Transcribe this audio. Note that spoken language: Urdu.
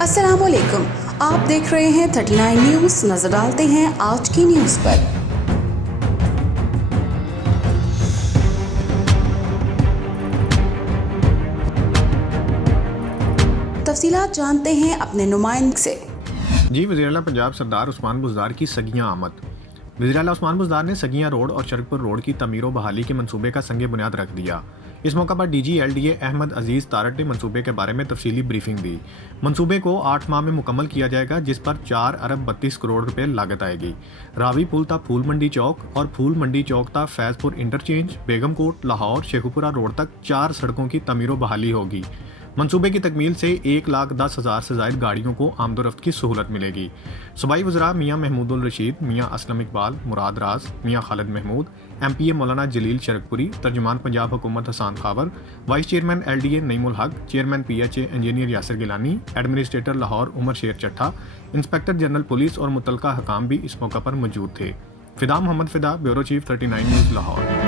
السلام علیکم، آپ دیکھ رہے ہیں 39 نیوز۔ نظر ڈالتے ہیں آج کی نیوز پر۔ تفصیلات جانتے ہیں اپنے نمائندے سے۔ وزیراعلیٰ پنجاب سردار عثمان بزدار کی سگیاں آمد۔ وزیراعلیٰ عثمان بزدار نے سگیاں روڈ اور شرکپور روڈ کی تعمیر و بحالی کے منصوبے کا سنگ بنیاد رکھ دیا۔ اس موقع پر D G L D A Ahmad Aziz Tarar نے منصوبے کے بارے میں تفصیلی بریفنگ دی۔ منصوبے کو 8 ماہ میں مکمل کیا جائے گا، جس پر 4 ارب 32 کروڑ روپے لاگت آئے گی۔ راوی پل تا پھول منڈی چوک اور پھول منڈی چوک تا فیض پور انٹرچینج، بیگم کوٹ، لاہور، شیخوپورہ روڈ تک 4 سڑکوں کی تعمیر و بحالی ہوگی۔ منصوبے کی تکمیل سے 1,10,000 سے زائد گاڑیوں کو آمد و رفت کی سہولت ملے گی۔ صوبائی وزراء میاں محمود الرشید، میاں اسلم اقبال، مراد راز، میاں خالد محمود، ایم پی اے مولانا جلیل شرکپوری، ترجمان پنجاب حکومت Hassan Khawar, vice chairman L D A Naeem ul-Haq, chairman P H A engineer Yasir Gilani, administrator Lahore Umar Sher Chattha, inspector general police اور متعلقہ حکام بھی اس موقع پر موجود تھے۔ فدا محمد فدا، بیورو چیف 39 نیوز لاہور۔